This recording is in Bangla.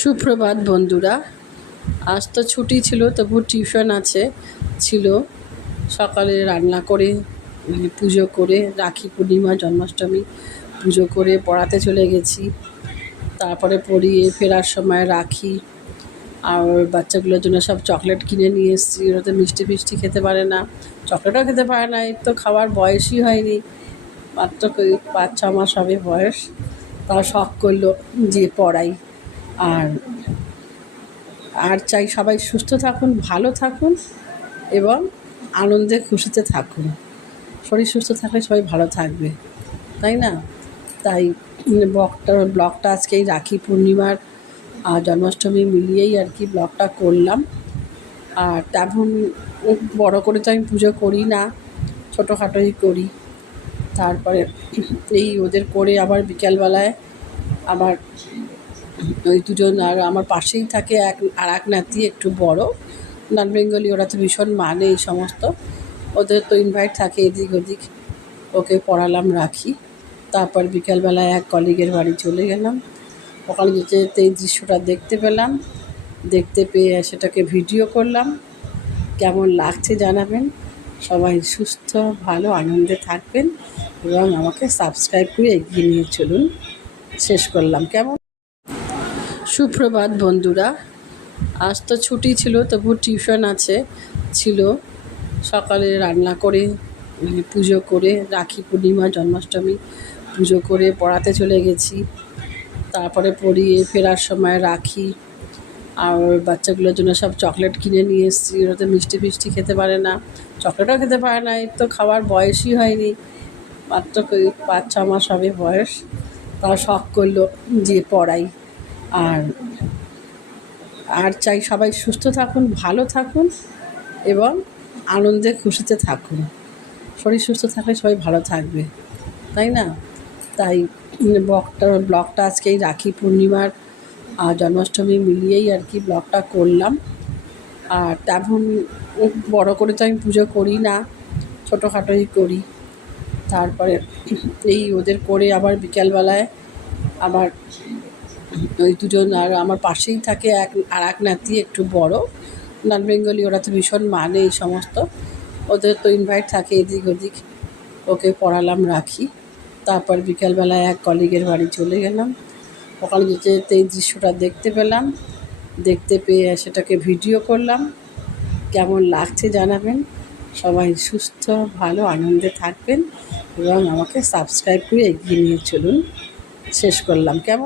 সুপ্রভাত বন্ধুরা। আজ তো ছুটি ছিল, তবু টিউশন ছিল। সকালে রান্না করে পুজো করে রাখি পূর্ণিমা জন্মাষ্টমী পুজো করে পড়াতে চলে গেছি। তারপরে পড়িয়ে ফেরার সময় রাখি আর বাচ্চাগুলোর জন্য সব চকলেট কিনে নিয়ে এসেছি। ওরা তো মিষ্টি ফিষ্টি খেতে পারে না, চকলেটও খেতে পারে না, এর তো খাওয়ার বয়সই হয়নি, মাত্র 5-6 মাস হবে বয়স। তাও শখ করলো যে পড়াই। আর আর চাই সবাই সুস্থ থাকুন, ভালো থাকুন এবং আনন্দে খুশিতে থাকুন। শরীর সুস্থ থাকলে সবাই ভালো থাকবে, তাই না? তাই ব্লগটা আজকে এই রাখি পূর্ণিমার আর জন্মাষ্টমী মিলিয়েই আর কি ব্লগটা করলাম। আর তেমন বড় করে তো আমি পুজো করি না, ছোটোখাটোই করি। তারপরে এই ওদের করে আবার বিকালবেলায় আমার ওই দুজন আর আমার পাশেই থাকে আর এক নাতি একটু বড়, নন বেঙ্গলি, ওরা তো ভীষণ মানে এই সমস্ত, ওদের তো ইনভাইট থাকে এদিক ওদিক। ওকে পড়ালাম রাখি। তারপর বিকালবেলায় এক কলিগের বাড়ি চলে গেলাম। ওখানে যেতে যেতে এই দৃশ্যটা দেখতে পেলাম, দেখতে পেয়ে সেটাকে ভিডিও করলাম। কেমন লাগছে জানাবেন। সবাই সুস্থ ভালো আনন্দে থাকবেন এবং আমাকে সাবস্ক্রাইব করে এগিয়ে নিয়ে চলুন। শেষ করলাম। কেমন? সুপ্রভাত বন্ধুরা। আজ তো ছুটি ছিল, তবু টিউশন ছিল। সকালে রান্না করে পুজো করে রাখি পূর্ণিমা জন্মাষ্টমী পুজো করে পড়াতে চলে গেছি। তারপরে পড়িয়ে ফেরার সময় রাখি আর বাচ্চাগুলোর জন্য সব চকলেট কিনে নিয়ে এসেছি। ওরা তো মিষ্টি ফিষ্টি খেতে পারে না, চকলেটও খেতে পারে না, এর তো খাওয়ার বয়সই হয়নি, মাত্র 5-6 মাস হবে বয়স। তাও শখ করলো যে পড়াই। আর চাই সবাই সুস্থ থাকুন, ভালো থাকুন এবং আনন্দে খুশিতে থাকুন। শরীর সুস্থ থাকলে সবাই ভালো থাকবে, তাই না? তাই ব্লগটা আজকে এই রাখি পূর্ণিমার আর জন্মাষ্টমী মিলিয়েই আর কি ব্লগটা করলাম। আর তেমন বড় করে তো আমি পুজো করি না, ছোটোখাটোই করি। তারপরে এই ওদের করে আবার বিকালবেলায় আমার ওই দুজন আর আমার পাশেই থাকে আর এক নাতি একটু বড়, নন বেঙ্গলি, ওরা তো ভীষণ মানে এই সমস্ত, ওদের তো ইনভাইট থাকে এদিক ওদিক। ওকে পড়ালাম রাখি। তারপর বিকালবেলায় এক কলিগের বাড়ি চলে গেলাম। ওখানে যেতে যেতে এই দৃশ্যটা দেখতে পেলাম, দেখতে পেয়ে সেটাকে ভিডিও করলাম। কেমন লাগছে জানাবেন। সবাই সুস্থ ভালো আনন্দে থাকবেন এবং আমাকে সাবস্ক্রাইব করে এগিয়ে নিয়ে চলুন। শেষ করলাম। কেমন?